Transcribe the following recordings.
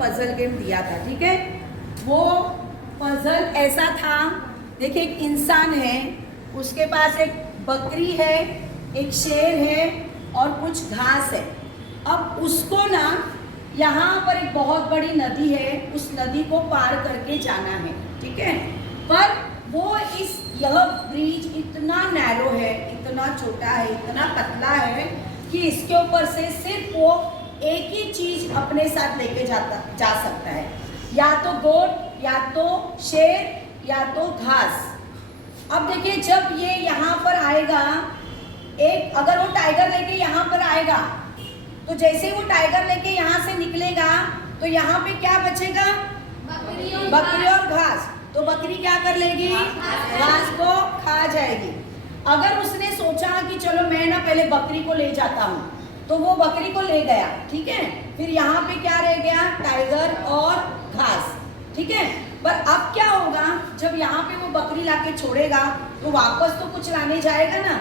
Puzzle game दिया था, ठीक है। वो पजल ऐसा था, देखिए एक इंसान है, उसके पास एक बकरी है, एक शेर है और कुछ घास है। अब उसको ना यहाँ पर एक बहुत बड़ी नदी है, उस नदी को पार करके जाना है, ठीक है। पर वो यह ब्रिज इतना नैरो है, इतना छोटा है, इतना पतला है कि इसके ऊपर से सिर्फ वो एक ही चीज अपने साथ लेके जा सकता है, या तो गोट, या तो शेर, या तो घास। अब देखिए जब ये यहाँ पर आएगा, अगर वो टाइगर लेके यहाँ पर आएगा तो जैसे वो टाइगर लेके यहाँ से निकलेगा तो यहाँ पे क्या बचेगा? बकरी और घास। तो बकरी क्या कर लेगी? घास को खा जाएगी। अगर उसने सोचा कि चलो मैं ना पहले बकरी को ले जाता हूँ, तो वो बकरी को ले गया, ठीक है। फिर यहाँ पे क्या रह गया? टाइगर और घास, ठीक है। पर अब क्या होगा, जब यहाँ पे वो बकरी लाके छोड़ेगा तो वापस तो कुछ लाने जाएगा ना,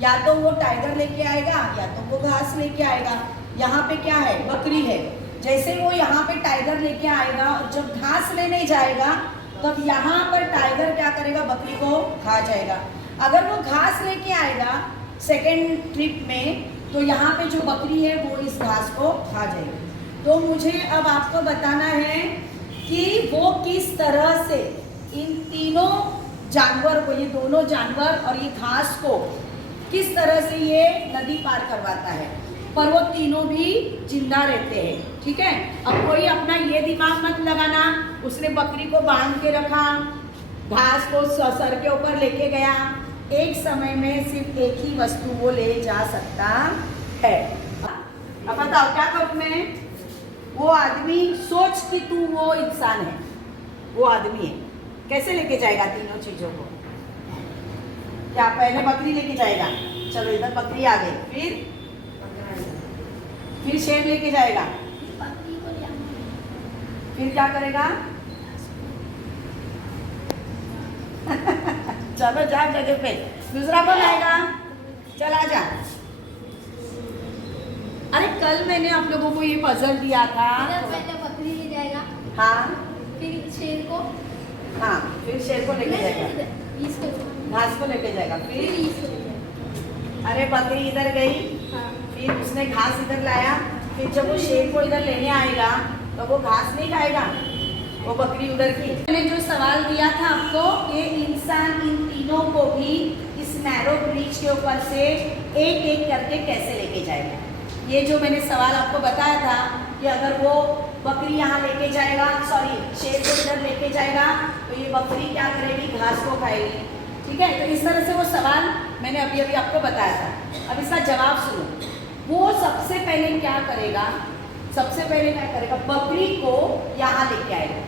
या तो वो टाइगर लेके आएगा या तो वो घास लेके आएगा। यहाँ पे क्या है? बकरी है। जैसे वो यहाँ पे टाइगर लेके आएगा और जब घास लेने जाएगा तब यहाँ पर टाइगर क्या करेगा? बकरी को खा जाएगा। अगर वो घास लेके आएगा सेकेंड ट्रिप में तो यहाँ पे जो बकरी है वो इस घास को खा जाएगी। तो मुझे अब आपको बताना है कि वो किस तरह से इन तीनों जानवर को, ये दोनों जानवर और ये घास को किस तरह से ये नदी पार करवाता है, पर वो तीनों भी जिंदा रहते हैं, ठीक है। अब कोई अपना ये दिमाग मत लगाना उसने बकरी को बांध के रखा, घास को सर के ऊपर लेके गया। एक समय में सिर्फ एक ही वस्तु वो ले जा सकता है। अब बताओ क्या करूं मैं? वो आदमी, सोच कि तू वो इंसान है, वो आदमी है, कैसे लेके जाएगा तीनों चीजों को? क्या पहले बकरी लेके जाएगा? चलो इधर बकरी आ गई, फिर शेर लेके जाएगा, फिर क्या करेगा? चलो जा जगह पे, दूसरा कौन आएगा? चला जा। अरे कल मैंने आप लोगों को ये पजल दिया था। पहले बकरी ले जाएगा, हाँ, फिर शेर को, हाँ फिर शेर को लेके जाएगा, इसको, घास को लेके जाएगा, फिर फिर इसको ले जाएगा। अरे बकरी इधर गई, हाँ। फिर उसने घास इधर लाया, फिर जब वो शेर को इधर लेने आएगा तो वो घास नहीं खाएगा, वो बकरी उधर की। मैंने जो सवाल दिया था आपको, ये इंसान इन तीनों को भी इस नैरो ब्रिज के ऊपर से एक एक करके कैसे लेके जाएगा। ये जो मैंने सवाल आपको बताया था कि अगर वो बकरी यहाँ लेके जाएगा, सॉरी शेर को इधर लेके जाएगा तो ये बकरी क्या करेगी? घास को खाएगी, ठीक है। तो इस तरह से वो सवाल मैंने अभी अभी आपको बताया था। अब इसका जवाब सुनो। वो सबसे पहले क्या करेगा? सबसे पहले क्या करेगा? बकरी को यहाँ लेके आएगा,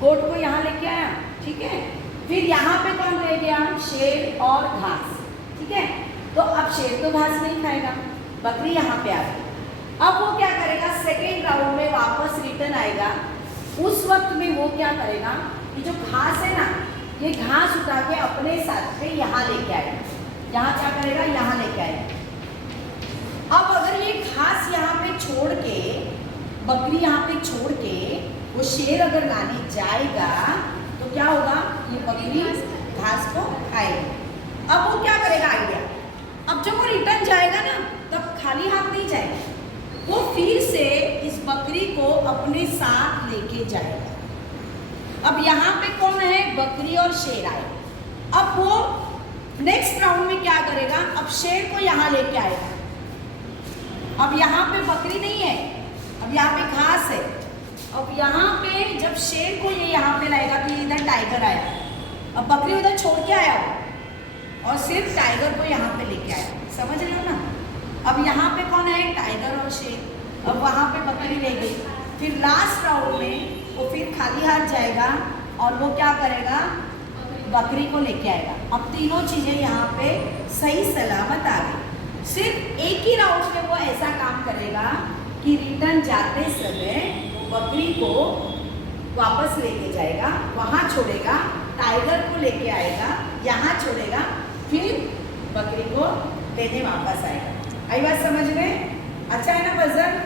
गोट को यहाँ लेके आया, ठीक है। फिर यहाँ पे कौन रह गया? शेर और घास, ठीक है। तो अब शेर तो घास नहीं खाएगा, बकरी यहाँ पे आ गई। अब वो क्या करेगा? सेकेंड राउंड में वापस रिटर्न आएगा। उस वक्त में वो क्या करेगा? ये जो घास है ना, ये घास उठा के अपने साथ में यहाँ लेके आएगा। यहाँ क्या करेगा? यहाँ लेके आएगा। अब अगर ये घास यहाँ पे छोड़ के, बकरी यहाँ पे छोड़ के वो शेर अगर लाने जाएगा तो क्या होगा? ये बकरी घास को खाएगी। अब वो क्या करेगा? आइडिया, अब जब वो रिटर्न जाएगा ना तब खाली हाथ नहीं जाएगा, वो फिर से इस बकरी को अपने साथ लेके जाएगा। अब यहाँ पे कौन है? बकरी और शेर आए। अब वो नेक्स्ट राउंड में क्या करेगा? अब शेर को यहाँ लेके आएगा। अब यहाँ पे बकरी नहीं है, अब यहाँ पे घास है। अब यहाँ पे जब शेर को ये यहाँ पे लाएगा तो ये इधर टाइगर आया, अब बकरी उधर छोड़ के आया और सिर्फ टाइगर को यहाँ पे लेके आया। समझ रहे हो ना? अब यहाँ पे कौन है? टाइगर और शेर। अब वहाँ पे बकरी रह गई। फिर लास्ट राउंड में वो फिर खाली हाथ जाएगा और वो क्या करेगा? बकरी को लेके आएगा। अब तीनों चीजें यहाँ पे सही सलामत आ गई। सिर्फ एक ही राउंड में वो ऐसा काम करेगा कि रिटर्न जाते समय बकरी को वापस लेके जाएगा, वहाँ छोड़ेगा, टाइगर को लेके आएगा, यहाँ छोड़ेगा, फिर बकरी को लेने वापस आएगा। आई बात समझ में? अच्छा है ना पजल?